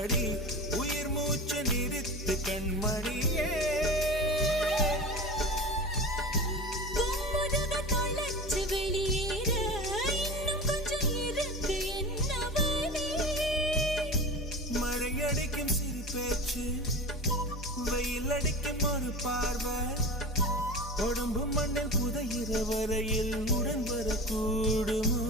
அடி உயிர் மூச்சு நிறுத்து கண்மணியே மழையடிக்கும் சிறு பேச்சு வெயில் அடிக்கும் ஒரு பார்வை உடம்பு மண்ணில் புதையிற வரையில் உடன் வரக்கூடுமோ